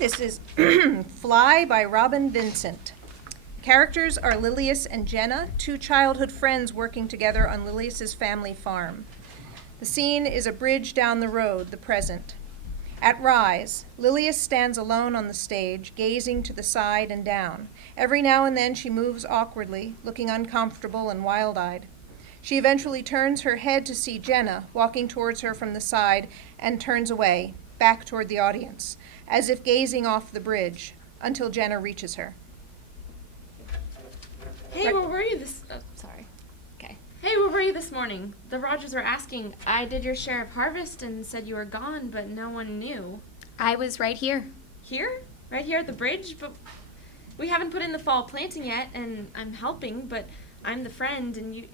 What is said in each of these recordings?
This is Fly by Robin Vincent. Characters are Lilius and Jenna, two childhood friends working together on Lilius's family farm. The scene is a bridge down the road, the present. At Rise, Lilius stands alone on the stage, gazing to the side and down. Every now and then she moves awkwardly, looking uncomfortable and wild-eyed. She eventually turns her head to see Jenna walking towards her from the side and turns away, back toward the audience, as if gazing off the bridge, until Jenna reaches her. Hey, where were you this... Oh, sorry. Okay. Hey, where were you this morning? The Rogers were asking. I did your share of harvest and said you were gone, but no one knew. I was right here. Here? Right here at the bridge? But we haven't put in the fall planting yet, and I'm helping, but I'm the friend, and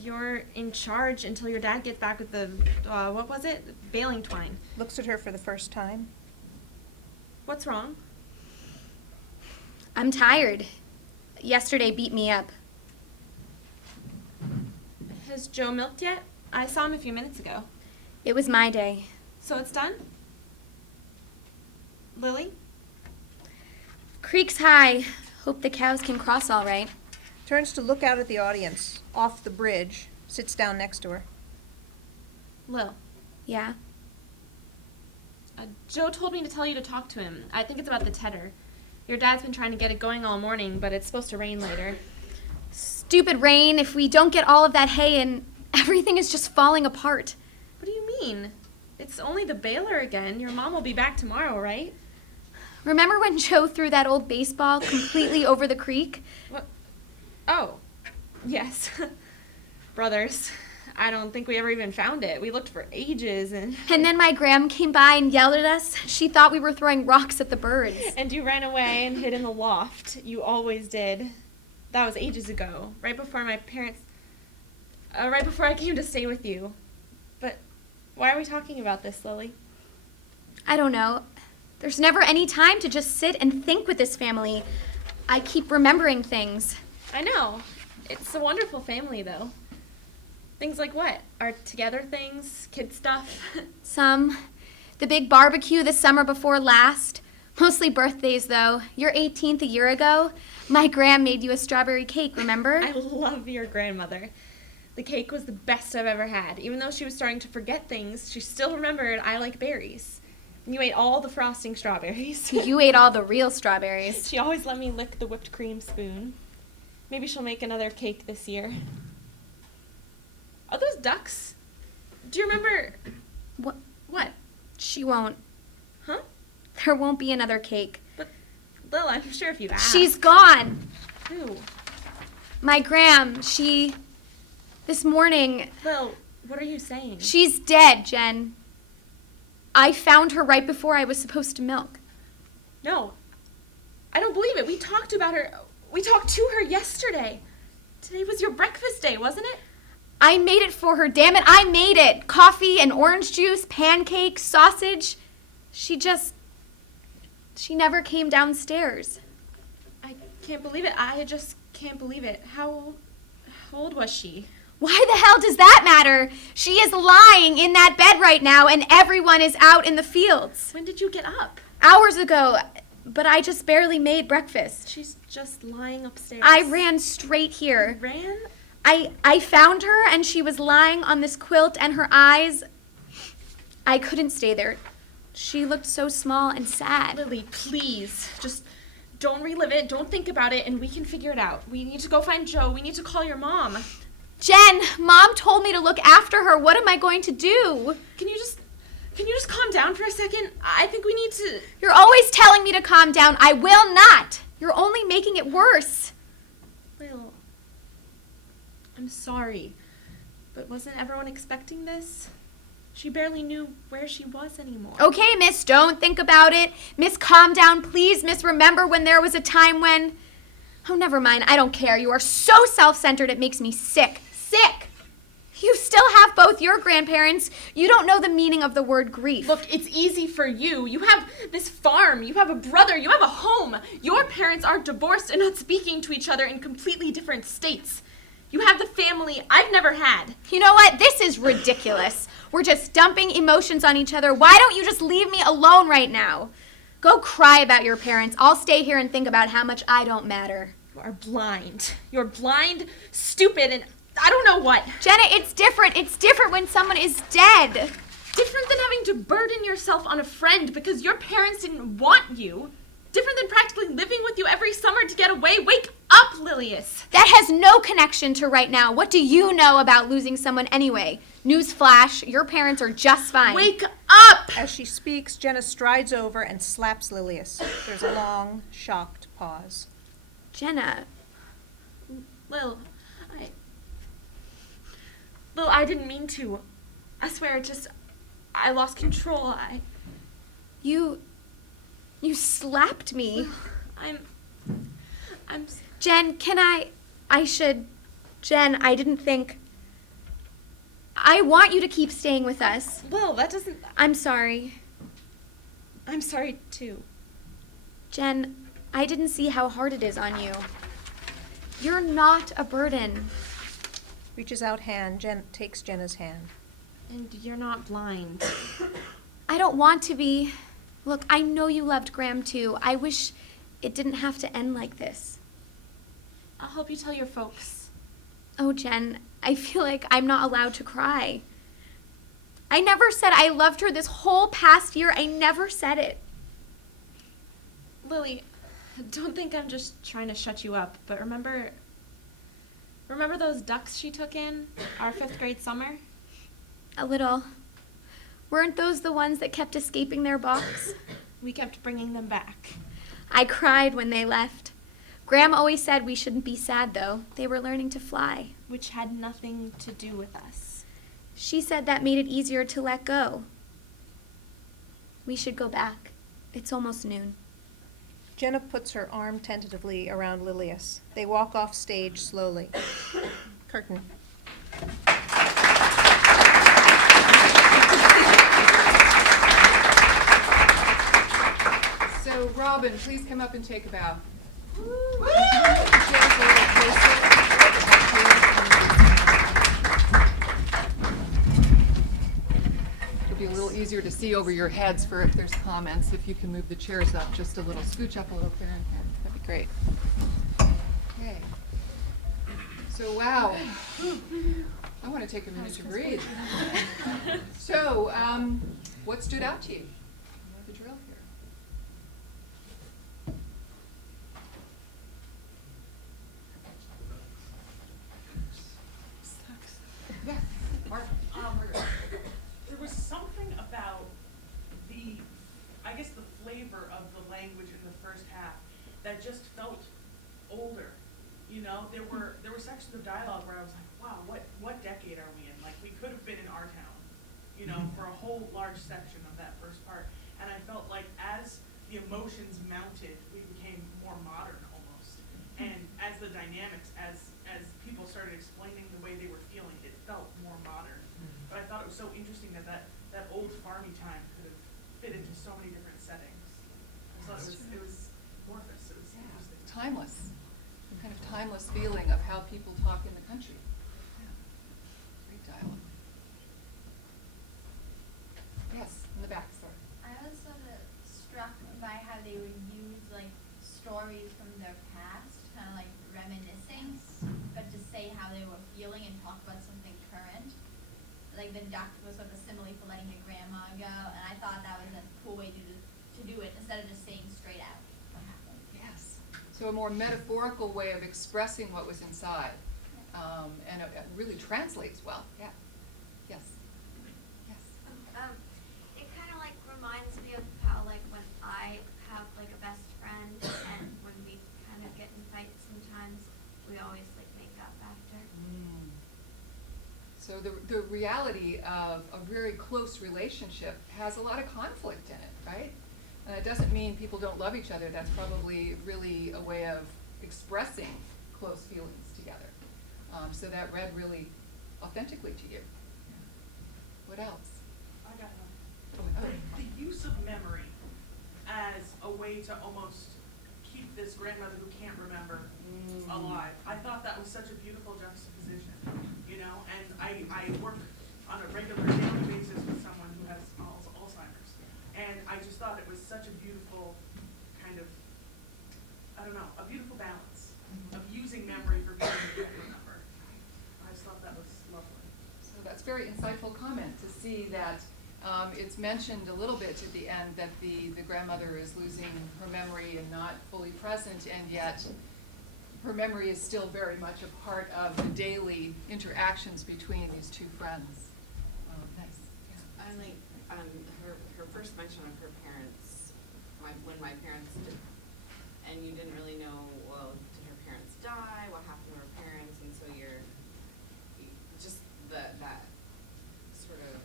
you're in charge until your dad gets back with the, what was it? Baling twine. Looks at her for the first time. What's wrong? I'm tired. Yesterday beat me up. Has Joe milked yet? I saw him a few minutes ago. It was my day. So it's done? Lily? Creek's high. Hope the cows can cross all right. Turns to look out at the audience, off the bridge, sits down next to her. Lil. Yeah? Joe told me to tell you to talk to him. I think it's about the tedder. Your dad's been trying to get it going all morning, but it's supposed to rain later. Stupid rain. If we don't get all of that hay in, everything is just falling apart. What do you mean? It's only the baler again. Your mom will be back tomorrow, right? Remember when Joe threw that old baseball completely over the creek? What? Oh, yes. Brothers. I don't think we ever even found it. We looked for ages and... And then my gram came by and yelled at us. She thought we were throwing rocks at the birds. And you ran away and hid in the loft. You always did. That was ages ago. Right before my parents... right before I came to stay with you. But why are we talking about this, Lily? I don't know. There's never any time to just sit and think with this family. I keep remembering things. I know. It's a wonderful family, though. Things like what? Our together things? Kid stuff? Some. The big barbecue the summer before last. Mostly birthdays, though. Your 18th a year ago. My gram made you a strawberry cake, remember? I love your grandmother. The cake was the best I've ever had. Even though she was starting to forget things, she still remembered I like berries. And you ate all the frosting strawberries. You ate all the real strawberries. She always let me lick the whipped cream spoon. Maybe she'll make another cake this year. Are those ducks? Do you remember... What? What? She won't. Huh? There won't be another cake. But, Lil, I'm sure if you'd asked... She's gone. Who? My gram, this morning... Lil, what are you saying? She's dead, Jen. I found her right before I was supposed to milk. No. I don't believe it. We talked about her. We talked to her yesterday. Today was your breakfast day, wasn't it? I made it for her, damn it, I made it! Coffee and orange juice, pancakes, sausage. She never came downstairs. I can't believe it. I just can't believe it. How old was she? Why the hell does that matter? She is lying in that bed right now and everyone is out in the fields. When did you get up? Hours ago, but I just barely made breakfast. She's just lying upstairs. I ran straight here. You ran? I found her and she was lying on this quilt and her eyes... I couldn't stay there. She looked so small and sad. Lily, please. Just don't relive it. Don't think about it and we can figure it out. We need to go find Joe. We need to call your mom. Jen, Mom told me to look after her. What am I going to do? Can you just calm down for a second? I think we need to... You're always telling me to calm down. I will not. You're only making it worse. Well, I'm sorry, but wasn't everyone expecting this? She barely knew where she was anymore. Okay, miss, don't think about it. Miss, calm down, please. Miss, remember when there was a time when... Oh, never mind. I don't care. You are so self-centered, it makes me sick. Sick! You still have both your grandparents. You don't know the meaning of the word grief. Look, it's easy for you. You have this farm. You have a brother. You have a home. Your parents are divorced and not speaking to each other in completely different states. You have the family I've never had. You know what? This is ridiculous. We're just dumping emotions on each other. Why don't you just leave me alone right now? Go cry about your parents. I'll stay here and think about how much I don't matter. You are blind. You're blind, stupid, and I don't know what. Jenna, it's different. It's different when someone is dead. Different than having to burden yourself on a friend because your parents didn't want you. Different than practically living with you every summer to get away. Wake up, Lilius. That has no connection to right now. What do you know about losing someone anyway? Newsflash, your parents are just fine. Wake up! As she speaks, Jenna strides over and slaps Lilius. There's a long, shocked pause. Jenna, Lil, I didn't mean to. I swear, I lost control. you slapped me. I'm Jen, Jen, I didn't think. I want you to keep staying with us. Lil, that doesn't. I'm sorry. I'm sorry too. Jen, I didn't see how hard it is on you. You're not a burden. Reaches out hand, takes Jenna's hand. And you're not blind. I don't want to be. Look, I know you loved Graham too. I wish it didn't have to end like this. I'll help you tell your folks. Oh, Jen, I feel like I'm not allowed to cry. I never said I loved her this whole past year. I never said it. Lily, don't think I'm just trying to shut you up, but remember those ducks she took in our 5th grade summer? A little. Weren't those the ones that kept escaping their box? We kept bringing them back. I cried when they left. Graham always said we shouldn't be sad, though. They were learning to fly. Which had nothing to do with us. She said that made it easier to let go. We should go back. It's almost noon. Jenna puts her arm tentatively around Lilius. They walk off stage slowly. Curtain. So, Robin, please come up and take a bow. It'll be a little easier to see over your heads for if there's comments. If you can move the chairs up just a little, scooch up a little, Karen. That'd be great. Okay. So, wow. I want to take a minute to breathe. So, what stood out to you? You know the drill here. Yeah, Mark. There was something about the flavor of the language in the first half that just felt older. You know, there were sections of dialogue where I was like, wow, what decade are we in? Like, we could have been in our town, you know, for a whole large section of that first part. And I felt like as the emotions mounted, we became more modern almost. And as the dynamics, as people started explaining the way they were feeling, it felt more modern. But I thought it was so interesting that old farmy time could have fit into so many different settings. I thought it was amorphous. It was interesting. Timeless. Some kind of timeless feeling of how people talk in the country. Yeah. Great dialogue. Yes, in the back, sorry. I was sort of struck by how they would use like stories from their past, kind of like reminiscing, but to say how they were feeling and talk about something current. Like the duck was sort of a simile for letting your grandma go, and I thought that was a cool way to do it instead of just saying straight out what happened. Yes. So a more metaphorical way of expressing what was inside, and it really translates well. Yeah. Yes. Yes. It kind of like reminds me of how like when I have like a best friend and when we kind of get in fights sometimes we always like make up after. So the reality of a very close relationship has a lot of conflict in it, right? And it doesn't mean people don't love each other. That's probably really a way of expressing close feelings together. So that read really authentically to you. What else? I got one. The use of memory as a way to almost keep this grandmother who can't remember alive. I thought that was such a beautiful juxtaposition, you know, and I work on a regular daily basis with someone who has Alzheimer's. And I just thought it was such a beautiful kind of, I don't know, a beautiful balance of using memory for people who can't remember. I just thought that was lovely. So that's very insightful comment to see that it's mentioned a little bit at the end that the grandmother is losing her memory and not fully present, and yet her memory is still very much a part of the daily interactions between these two friends. Nice. Yeah. I like her first mention of her parents, when my parents did, and you didn't really know, well, did her parents die? What happened to her parents? And so just that sort of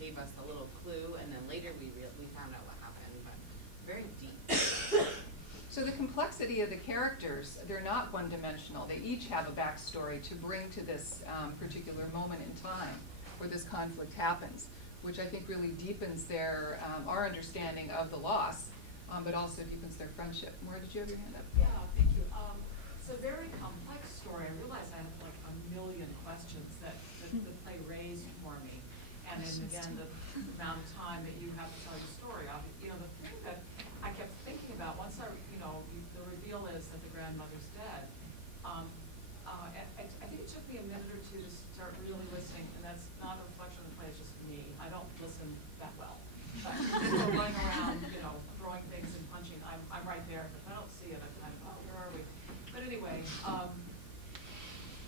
gave us a little clue, and then later we found out what happened, but very deep. So the complexity of the characters, they're not one-dimensional. They each have a backstory to bring to this particular moment in time where this conflict happens, which I think really deepens our understanding of the loss, but also deepens their friendship. Maura, did you have your hand up? Yeah, thank you. It's a very complex story. I realize I have like a million questions that the play raised for me. And then again, the amount of time that you have to tell your story. The thing that I kept thinking about once the reveal is that the grandmother's dead. I think it took me a minute or two to start really listening, and that's not a reflection of the play, it's just me. I don't listen that well. So running around, throwing things and punching, I'm right there, but I don't see it. I'm kind of, oh, where are we? But anyway,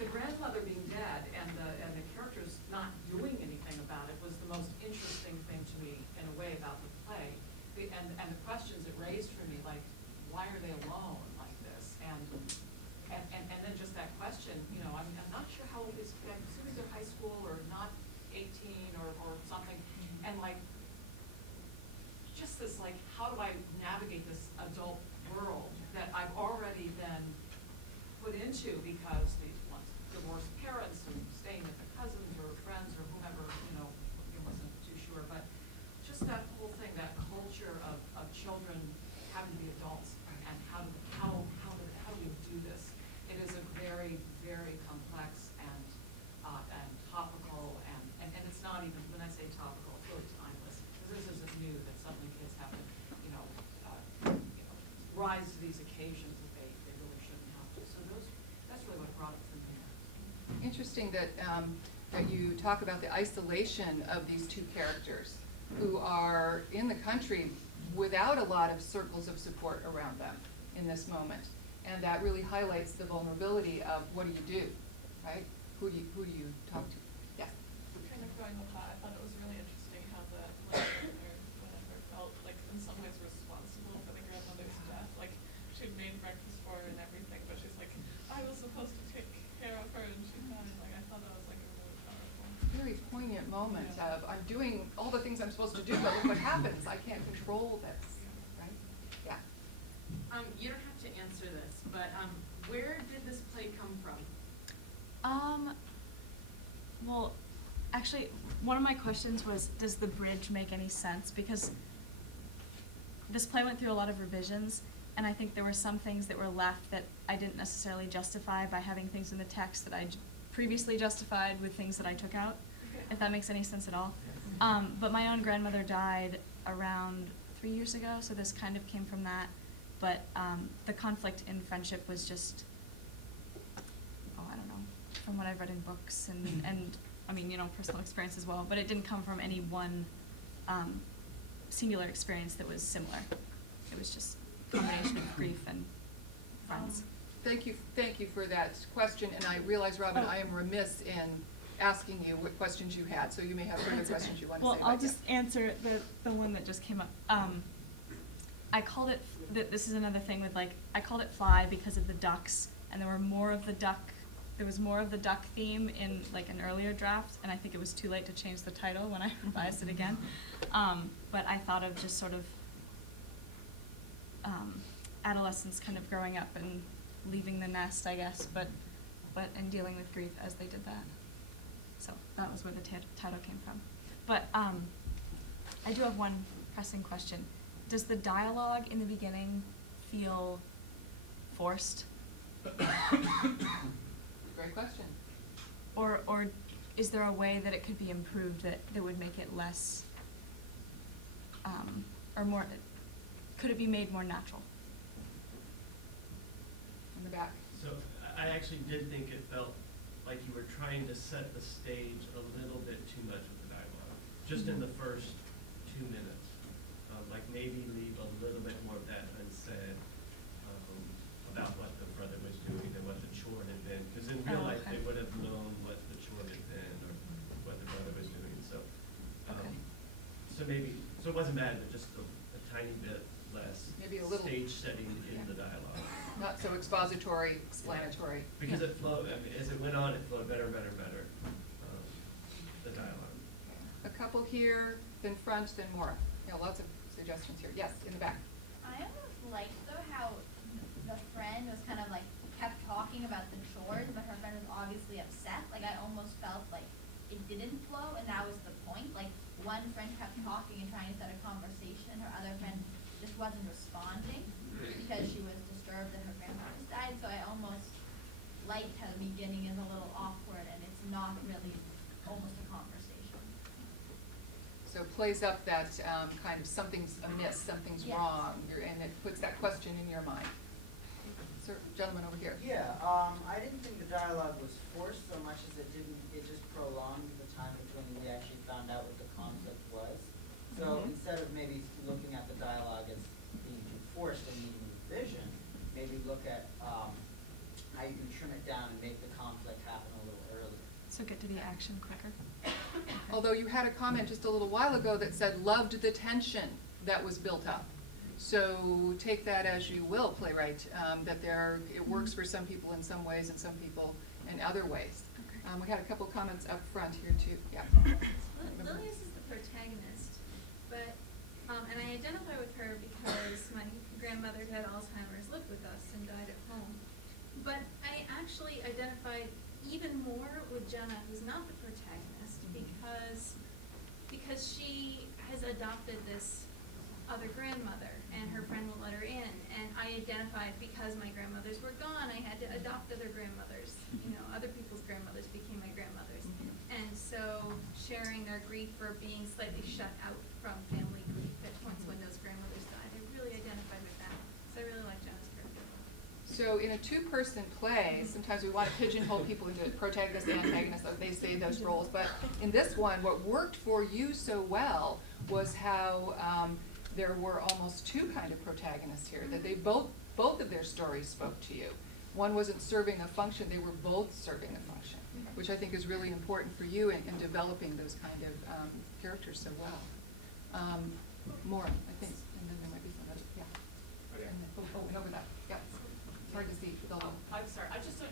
the grandmother being dead and the characters not doing anything about it was the most interesting thing to me in a way about the play. And the questions it raised for me, like, why are they alone like this? And then just that question, I'm not sure how old is, I'm assuming they're high school or not 18 or something. And like, just this like, how do I navigate this adult world that I've already been put into because these divorced parents and staying with the cousins or friends or whomever, I wasn't too sure, but just that whole thing, that culture of children having to be adults and how do we do this? It is a very, very complex and topical and it's not even, when I say topical, it's really timeless, because this isn't new that suddenly kids have to, rise to these occasions that they really shouldn't have to. So that's really what brought it for me. Interesting that you talk about the isolation of these two characters who are in the country without a lot of circles of support around them in this moment. And that really highlights the vulnerability of what do you do, right? Who do you talk to? Yeah. Kind of going with that, I thought it was really interesting how the grandmother, whatever, felt like in some ways responsible for the grandmother's death. Like she'd made breakfast for her and everything, but she's like, I was supposed to take care of her and she died. Like I thought that was like a really powerful. Very poignant moment of I'm doing all the things I'm supposed to do, but look what happens. I can't control this, right? Yeah. You don't have to answer this, but where did this play come from? Well, actually, one of my questions was, does the bridge make any sense? Because this play went through a lot of revisions, and I think there were some things that were left that I didn't necessarily justify by having things in the text that I previously justified with things that I took out, if that makes any sense at all. But my own grandmother died around 3 years ago, so this kind of came from that. But the conflict in friendship was just, I don't know, from what I've read in books and I mean, personal experience as well, but it didn't come from any one singular experience that was similar. It was just a combination of grief and friends. Thank you for that question, and I realize, Robin, I am remiss in asking you what questions you had, so you may have further questions you want to say. Well, I'll just answer the one that just came up. I called it, this is another thing with I called it Fly because of the ducks, and there was more of the duck theme in an earlier draft, and I think it was too late to change the title when I revised it again. But I thought of just sort of adolescents kind of growing up and leaving the nest, I guess, but and dealing with grief as they did that. So that was where the title came from. But I do have one pressing question. Does the dialogue in the beginning feel forced? Great question. Or is there a way that it could be improved that would make it less or more, could it be made more natural? In the back. So I actually did think it felt like you were trying to set the stage a little bit too much with the dialogue, just in the first 2 minutes. Like maybe leave a little bit more of that unsaid about what the brother was doing and what the chore had been. Because in real life, okay. they would have known what the chore had been or what the brother was doing. So, Okay. so maybe, so it wasn't bad, but just a tiny bit less Maybe a little- stage setting in yeah. the dialogue. Not so expository, explanatory. Because it flowed, I mean, as it went on, it flowed better, better, better, the dialogue. A couple here, then front, then Maura. Yeah, lots of suggestions here. Yes, in the back. I almost liked though how the friend was kind of like kept talking about the chores, but her friend was obviously upset. Like I almost felt like it didn't flow, and that was the point. Like one friend kept talking and trying to start a conversation, and her other friend just wasn't responding because she was disturbed that her grandmother died. So I almost liked how the beginning is a little awkward and it's not really almost a conversation. So it plays up that kind of something's amiss, something's Yes. wrong, and it puts that question in your mind. Sir, gentleman over here. Yeah, I didn't think the dialogue was forced so much as it just prolonged the time between we actually found out what the conflict was. So instead of maybe looking at the dialogue as being too forced and needing revision, maybe look at how you can trim it down and make the conflict happen a little earlier. So get to the action quicker? Although you had a comment just a little while ago that said, loved the tension that was built up. So take that as you will, playwright, that it works for some people in some ways and some people in other ways. We had a couple comments up front here too, yeah. Lilius is the protagonist, but, and I identify with her because my grandmother who had Alzheimer's lived with us and died at home. But I actually identified even more with Jenna, who's not the protagonist, because she has adopted this other grandmother, and her friend will let her in. And I identified because my grandmothers were gone, I had to adopt other grandmothers. Other people's grandmothers became my grandmothers. And so sharing their grief for being slightly shut out from family grief at points when those grandmothers died, I really identified with that. So I really like Jenna's character. So in a two-person play, sometimes we want to pigeonhole people into protagonist and antagonist, like they say those roles. But in this one, what worked for you so well was how there were almost two kind of protagonists here, that they both of their stories spoke to you. One wasn't serving a function, they were both serving a function, which I think is really important for you in developing those kind of characters so well. More, I think, and then there might be some other, yeah. Okay. And over that, yeah. It's hard to see with all the. I'm sorry, I just a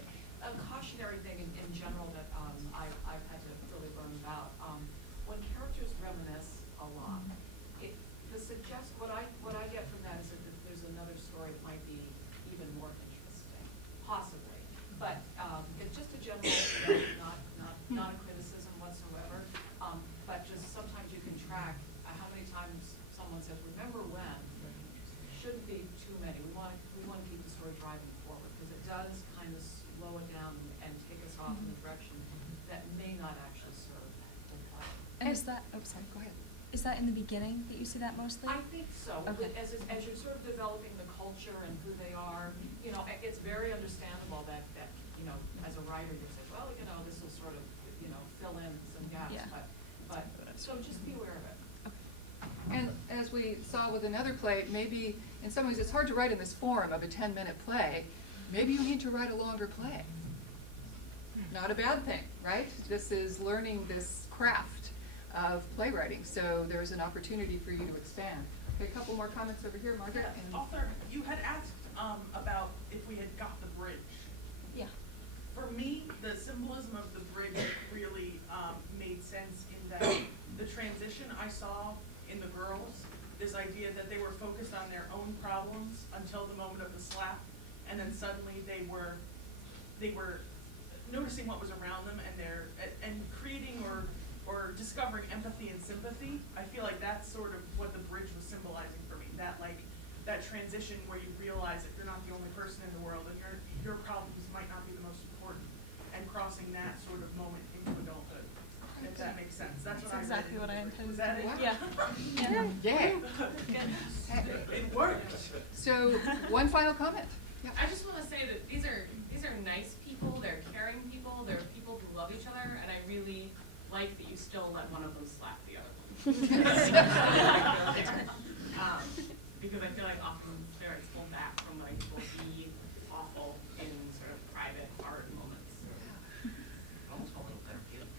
cautionary thing in general that I've had to really learn about. When characters reminisce a lot, what I get from that is that there's another story that might be even more interesting, possibly. But it's just a general, not a criticism whatsoever. But just sometimes you can track how many times someone says, "Remember when?" Shouldn't be too many. We want to keep the story driving forward because it does kind of slow it down and take us off in a direction that may not actually serve the plot. And is that, oh, sorry, Go ahead. is that in the beginning that you see that mostly? I think so. Okay. As you're sort of developing the culture and who they are, it's very understandable that as a writer you say, well, this will sort of, fill in some gaps. Yeah. But so just be aware of it. And as we saw with another play, maybe in some ways it's hard to write in this form of a 10-minute play. Maybe you need to write a longer play. Not a bad thing, right? This is learning this craft of playwriting, so there's an opportunity for you to expand. Okay, a couple more comments over here, Margaret. Yeah, and- author, you had asked about if we had got the bridge. Yeah. For me, the symbolism of the bridge really made sense in that the transition I saw in the girls, this idea that they were focused on their own problems until the moment of the slap, and then suddenly they were noticing what was around them and creating or discovering empathy and sympathy. I feel like that's sort of what the bridge was symbolizing for me. That transition where you realize that you're not the only person in the world and your problems might not be the most important, and crossing that sort of moment into adulthood. if that makes sense. That's what That's I read exactly into what I it. intended. Was that it? Yeah. Yeah. Good. It worked. So, one final comment. Yeah. I just want to say that these are nice people. They're caring people. They're people who love each other, and I really like that you still let one of them slap the other one. Because I feel like often parents hold back from letting people be awful in sort of private, hard moments. Almost a little therapeutic.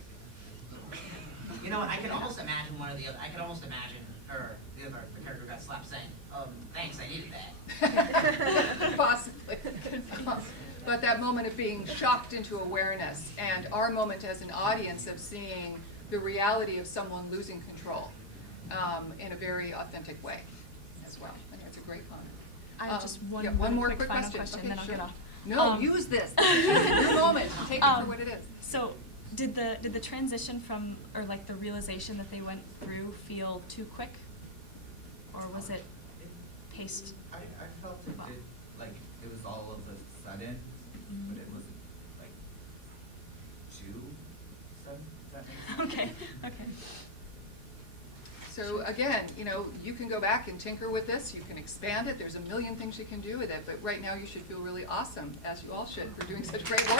You know what, I could almost imagine one or the other, I could almost imagine her, the character who got slapped saying, thanks, I needed that. Possibly. But that moment of being shocked into awareness, and our moment as an audience of seeing the reality of someone losing control in a very authentic way as well. I think it's a great comment. I have just one, yeah, really one more quick quick final question. question, then I'll sure. get off. No, use this. Your moment. Take it for what it is. So, did the transition from, or like the realization that they went through feel too quick? Or was it paced? I felt it did, like, it was all of a sudden, but it wasn't, like, too sudden, does that make sense? Okay. So again, you know, you can go back and tinker with this, you can expand it, there's a million things you can do with it, but right now you should feel really awesome, as you all should, for doing such great work.